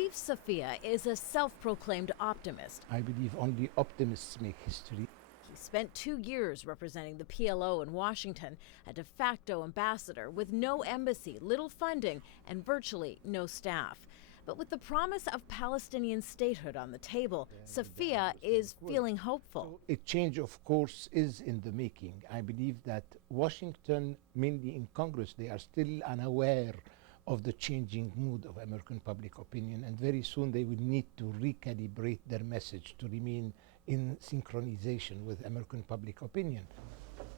Afif Safia is a self-proclaimed optimist. I believe only optimists make history. He spent 2 years representing the PLO in Washington, a de facto ambassador with no embassy, little funding, and virtually no staff. But with the promise of Palestinian statehood on the table, Safia is feeling hopeful. A change, of course, is in the making. I believe that Washington, mainly in Congress, they are still unaware of the changing mood of American public opinion, and very soon they will need to recalibrate their message to remain in synchronization with American public opinion.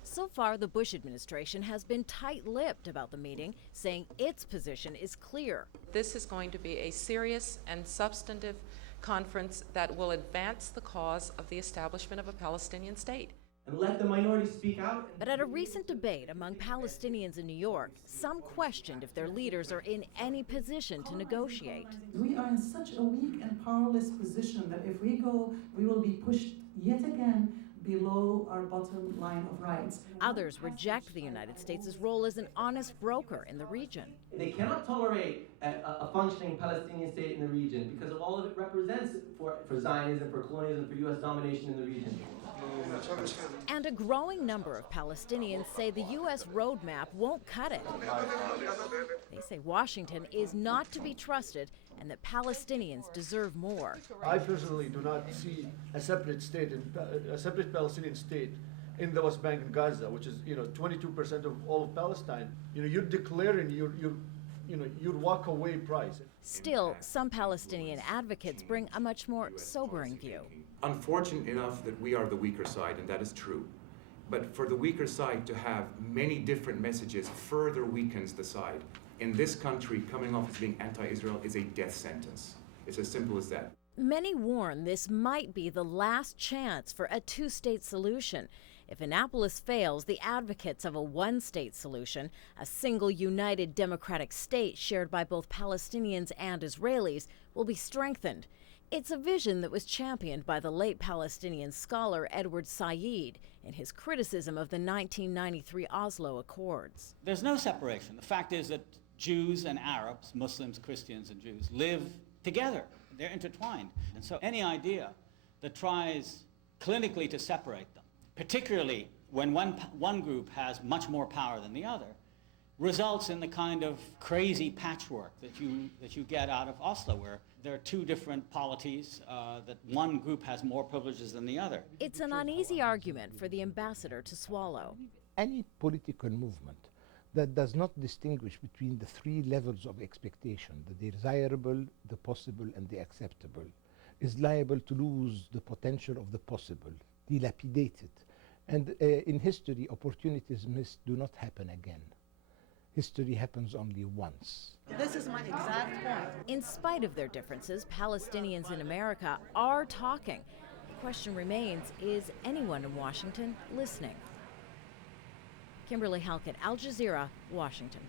So far, the Bush administration has been tight-lipped about the meeting, saying its position is clear. This is going to be a serious and substantive conference that will advance the cause of the establishment of a Palestinian state. And let the minorities speak out. But at a recent debate among Palestinians in New York, some questioned if their leaders are in any position to negotiate. We are in such a weak and powerless position that if we go, we will be pushed yet again below our bottom line of rights. Others reject the United States' role as an honest broker in the region. They cannot tolerate a functioning Palestinian state in the region because of all of it represents for Zionism, for colonialism, for U.S. domination in the region. And a growing number of Palestinians say the U.S. roadmap won't cut it. They say Washington is not to be trusted and that Palestinians deserve more. I personally do not see a separate state, a separate Palestinian state in the West Bank and Gaza, which is 22% of all of Palestine. You're declaring your walk-away price. Still, some Palestinian advocates bring a much more sobering view. Unfortunate enough that we are the weaker side, and that is true. But for the weaker side to have many different messages further weakens the side. In this country, coming off as being anti-Israel is a death sentence. It's as simple as that. Many warn this might be the last chance for a two-state solution. If Annapolis fails, the advocates of a one-state solution, a single united democratic state shared by both Palestinians and Israelis, will be strengthened. It's a vision that was championed by the late Palestinian scholar Edward Said in his criticism of the 1993 Oslo Accords. There's no separation. The fact is that Jews and Arabs, Muslims, Christians, and Jews live together. They're intertwined. And so any idea that tries clinically to separate them, particularly when one group has much more power than the other, results in the kind of crazy patchwork that you get out of Oslo, where there are two different polities, that one group has more privileges than the other. It's an uneasy argument for the ambassador to swallow. Any political movement that does not distinguish between the three levels of expectation, the desirable, the possible, and the acceptable, is liable to lose the potential of the possible, dilapidate it. And in history, opportunities missed do not happen again. History happens only once. This is my exact point. In spite of their differences, Palestinians in America are talking. The question remains, is anyone in Washington listening? Kimberly Halkett, Al Jazeera, Washington.